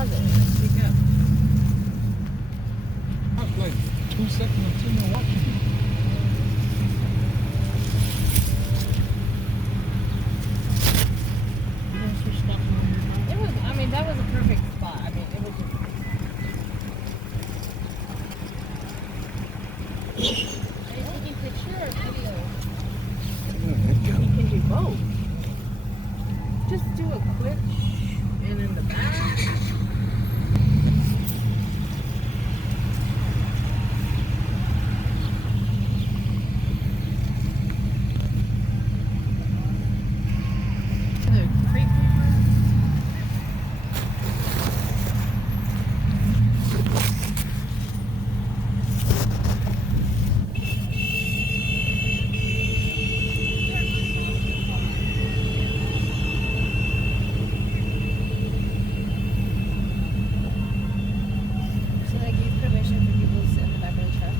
pause it. Speak up. Not like 2 seconds until you're watching me. You want to switch spots with me? It was, I mean, that was a perfect spot. I mean, it was just. Are you taking picture or video? Yeah, You can do both. Just do a quick and in the back. The crepe paper. Should I give permission for people to sit in the back of the truck?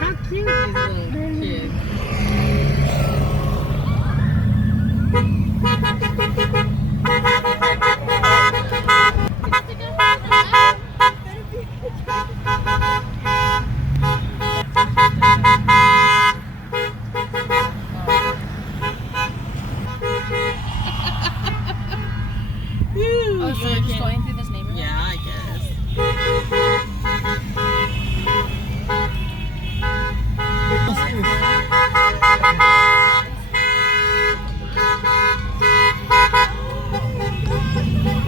How cute these little kids. Oh, so we're just going through this neighborhood? Yeah, I guess.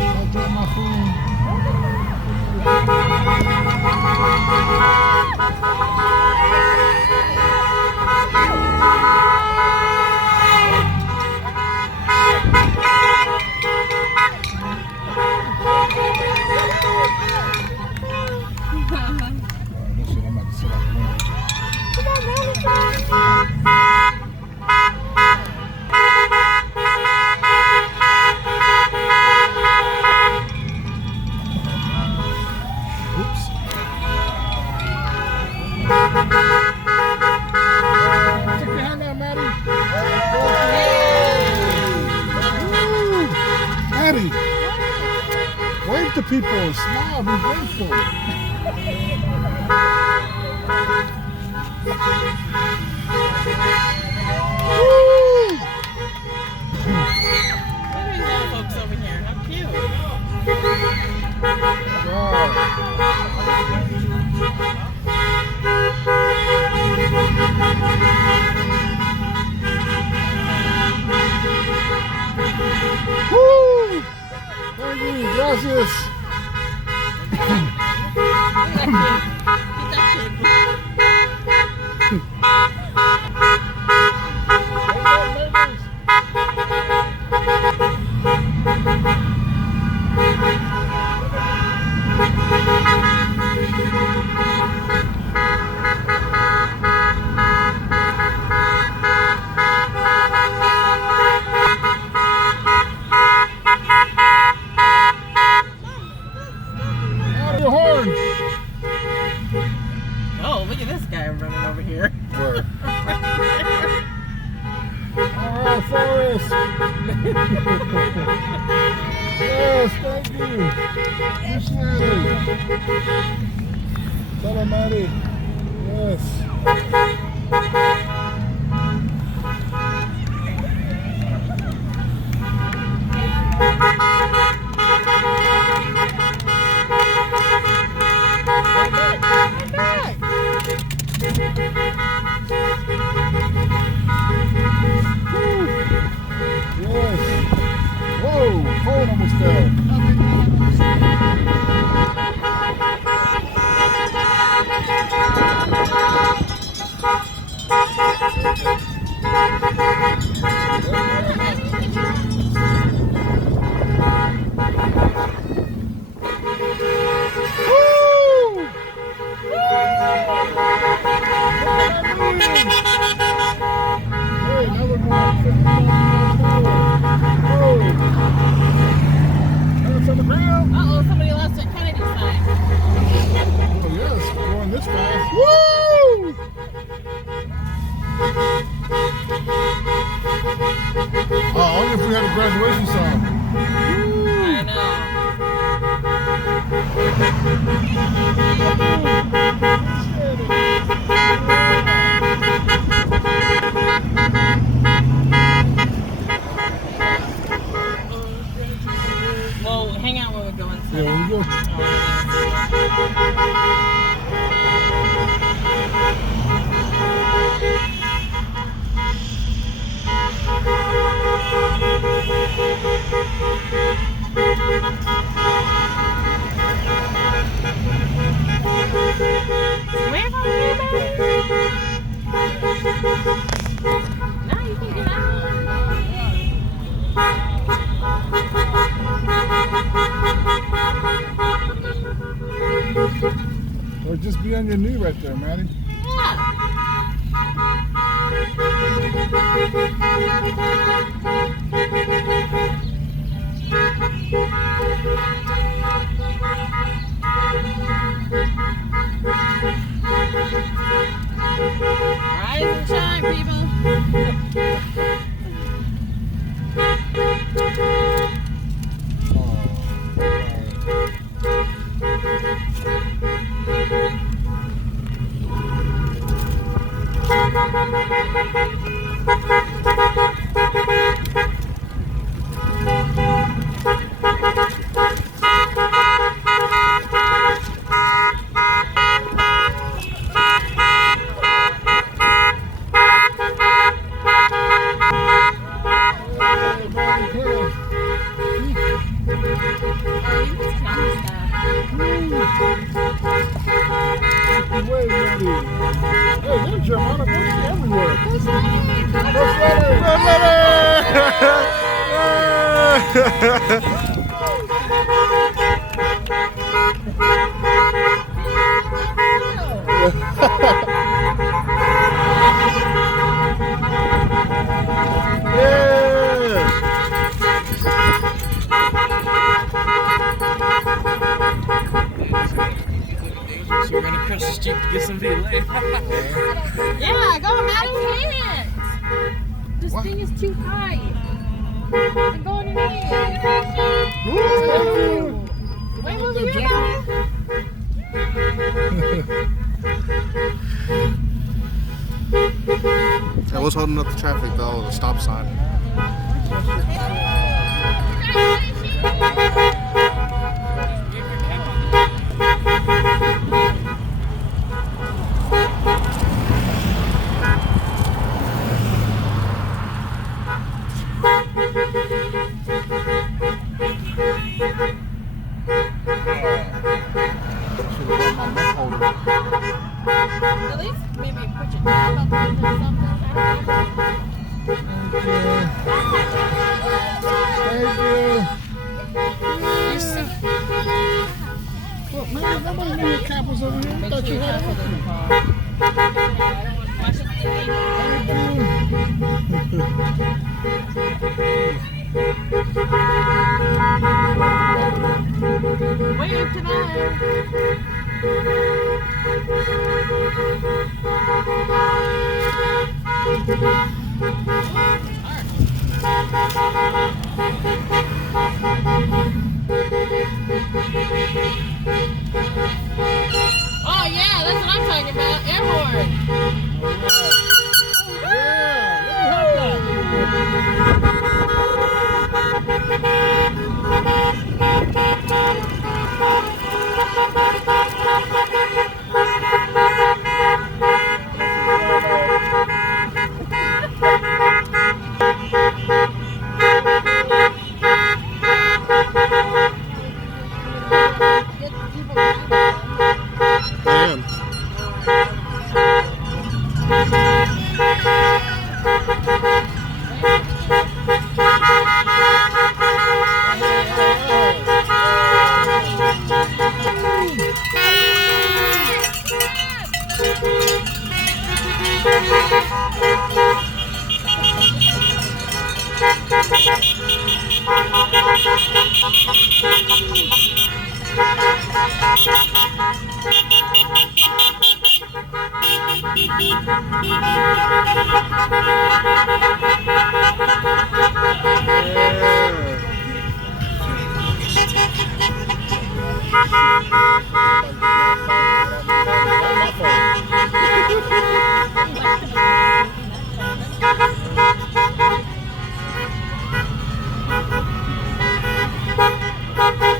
I'll drop my phone. Listen, I'm about to sit out the window. Oops. Stick your hand out, Maddie. Woo! Maddie, wave to people. Smile. Be grateful. Woo! Look at these little folks over here. How cute. Wow. Woo! Thank you. Gracias. Out of your horn. Oh, look at this guy running over here. Where? All right, Forrest. Yes, thank you. Appreciate it. Tell him, Maddie. Yes. Yes. Whoa, phone almost fell. almost at Kennedy sign. Oh, yes, going this fast. Woo! Oh, only if we had a graduation song. I know. Well, hang out when we go inside. Yeah, we go. Where are you, baby? Now you can get Or just be on your knee right there, Maddie. Yeah. Rise and shine, people. Way, Maddie. Hey, there's Germana Bush everywhere. First So we're gonna cross the street to get somebody later. Yeah, go, Maddie, hands. This thing is too high. And go on your knees. Wait, move your head. I was holding up the traffic though, the stop sign. At least maybe put your tab up on or something. Thank you. Well, man, nobody knew your cap was over here. I thought you had it. Watch it, wave to them. Oh yeah, that's what I'm talking about. Air horn.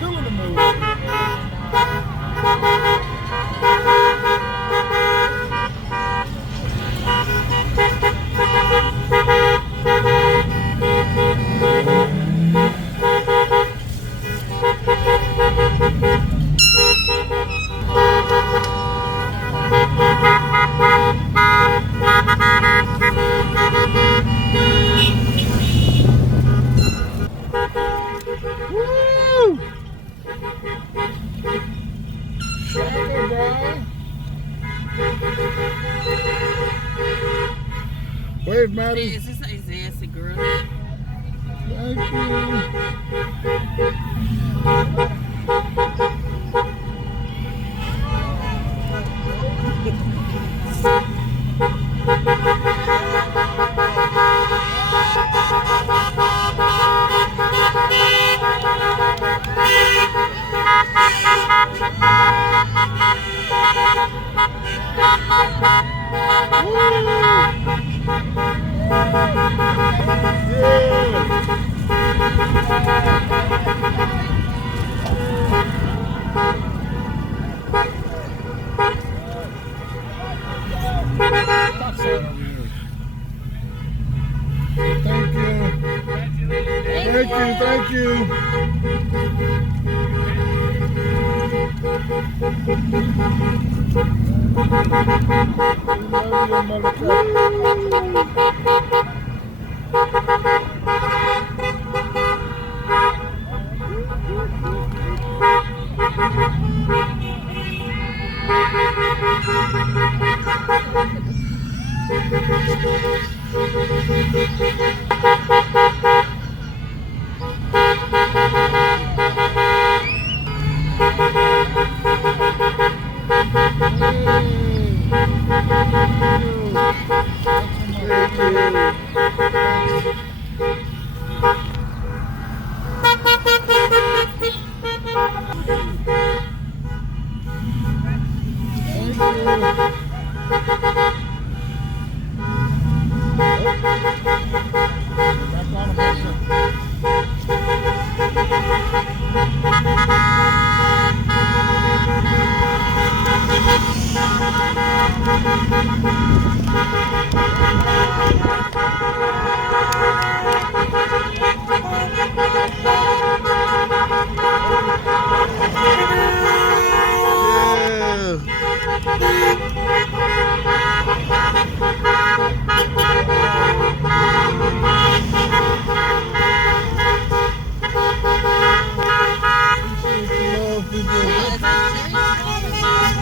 Killing the mood. Woo! Welcome, Brian. Wave, Maddie. Is this Isaiah Segura? Thank you. Stop sign over here. Thank you. Thank you.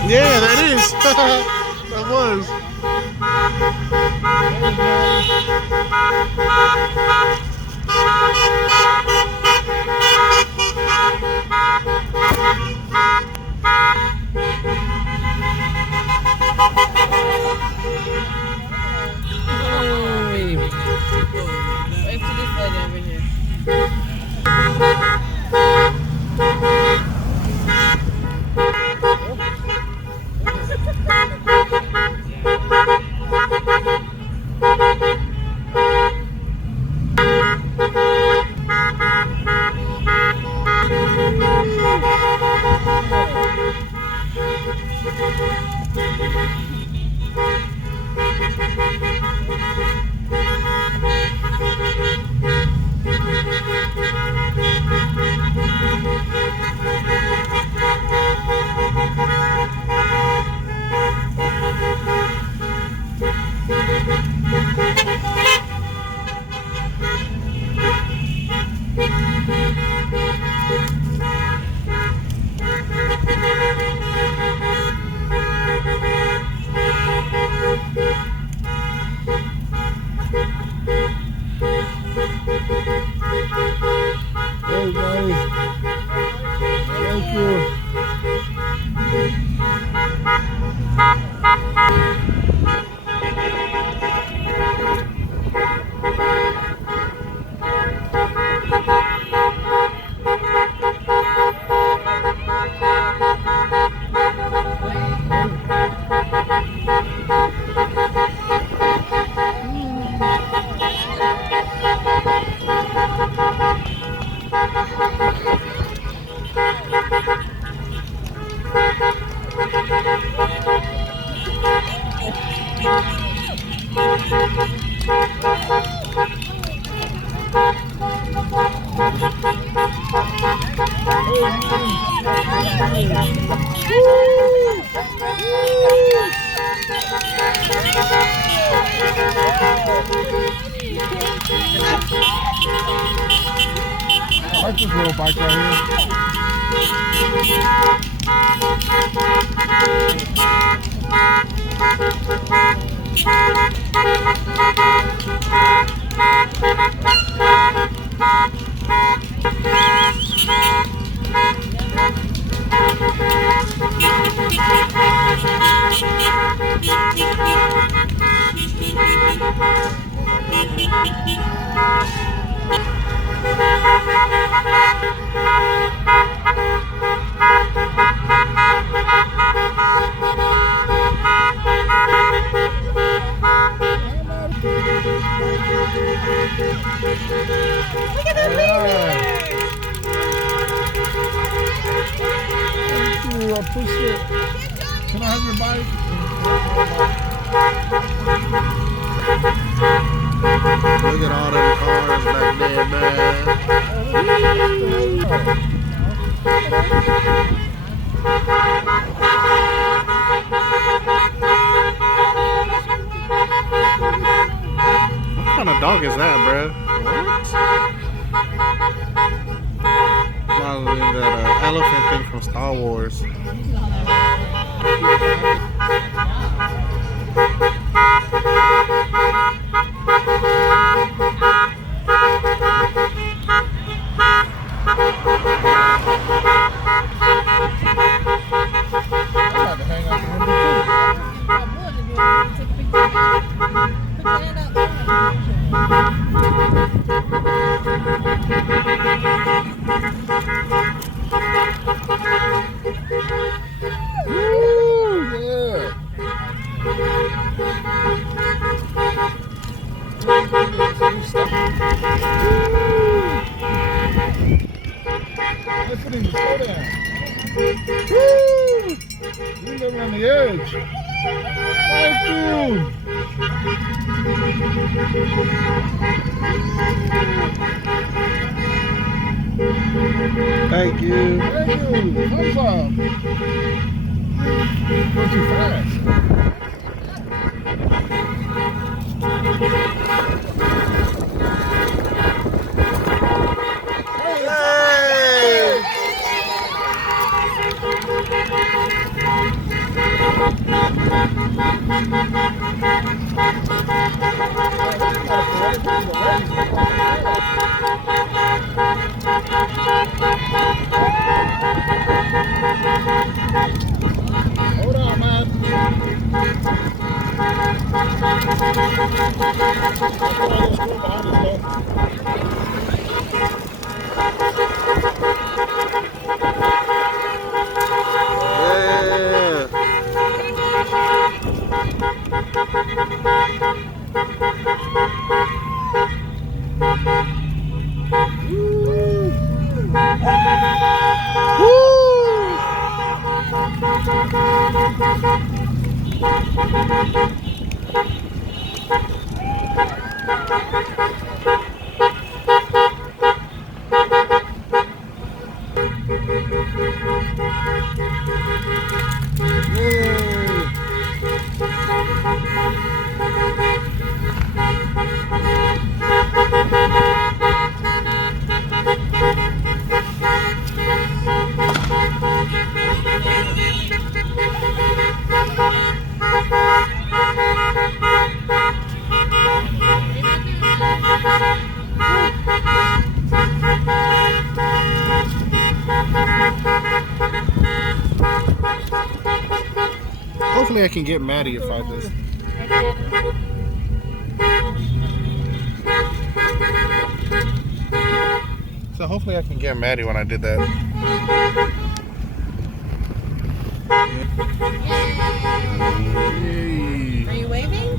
Yeah, that is. That was. Wait for this lady over here. Hey, buddy. Thank you. I like this little bike right here. Look at that baby. Thank you, I appreciate it. Can I have your bike? Look at all them cars back there, man. What kind of dog is that, bro? Reminds me of that elephant thing from Star Wars. I'm about to hang out the window too. Woo, yeah. Let's put in the slow down. Woo! You live on the edge. Thank you. Thank you. Thank you. Thumbs up. Go too fast. Hey! Hold on, man. Yeah. Hopefully I can get Maddie if I just. So hopefully I can get Maddie when I did that. Yay. Are you waving?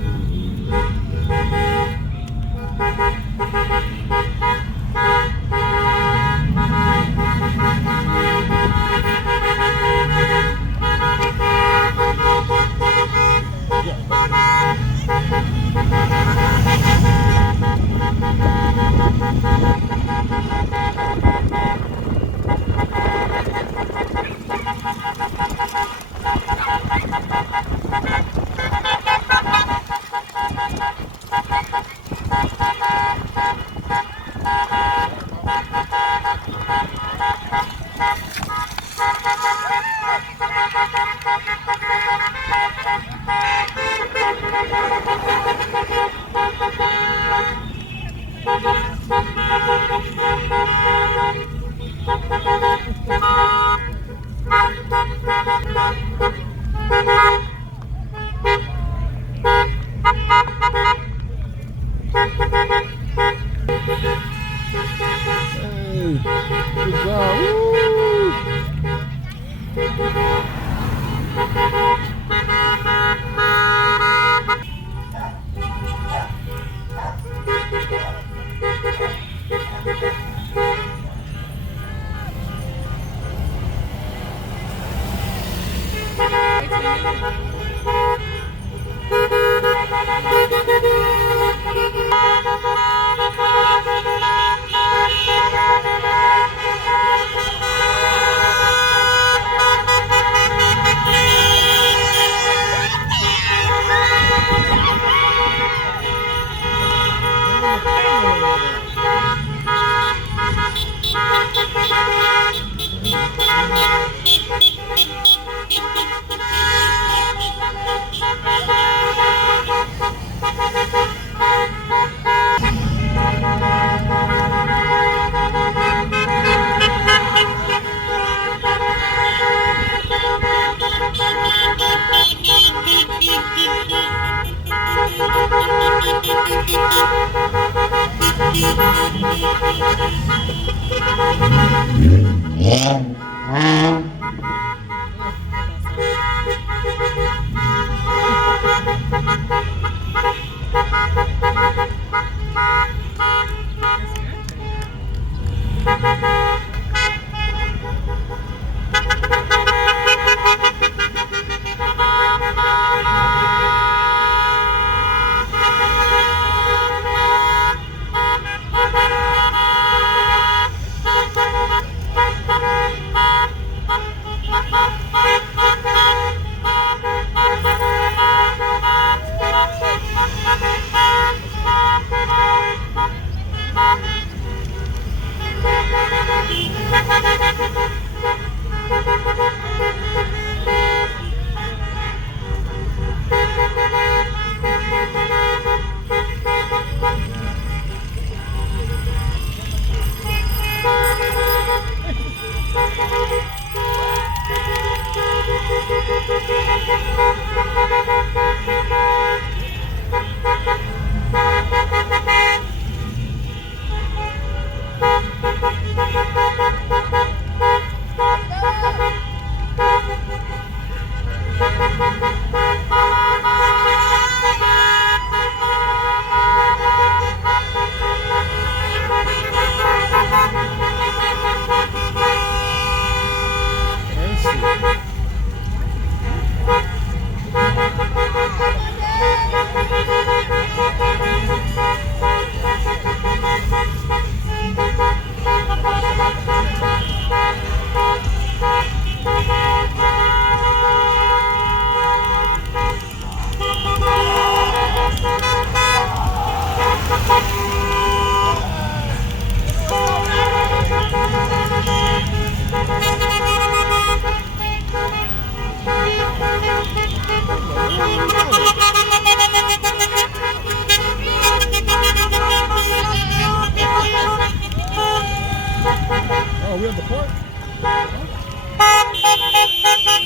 Oh, we have the park?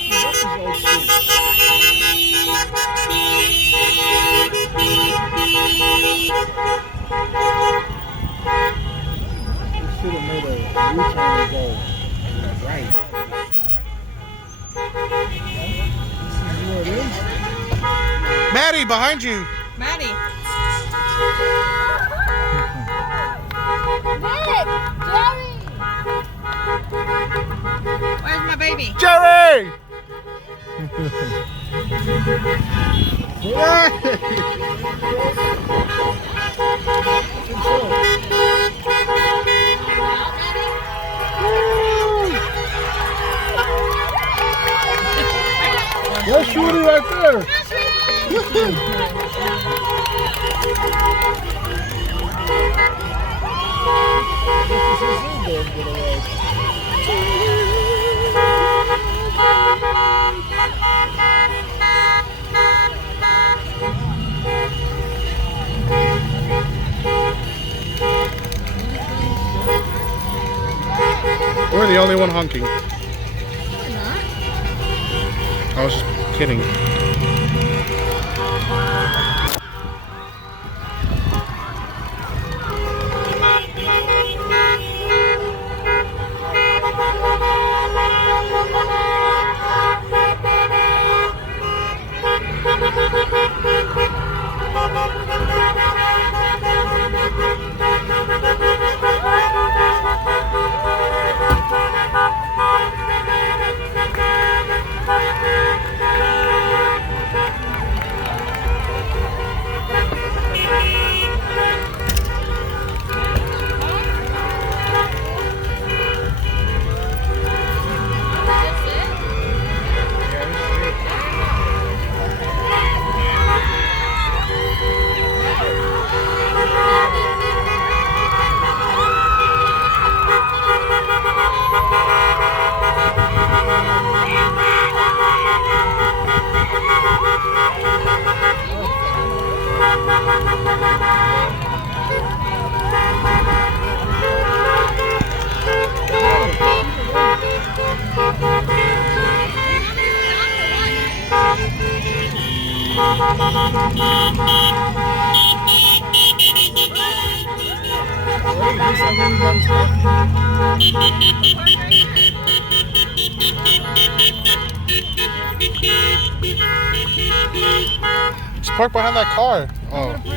This is old school. We should have made a U-turn and go right. This is where it is? Maddie, behind you. Maddie. Nick! Jerry! Where's my baby? Jerry! That's Shooty right there. We're the only one honking. I was just kidding. Wait, looks like everybody's happy. Just park behind that car. Oh.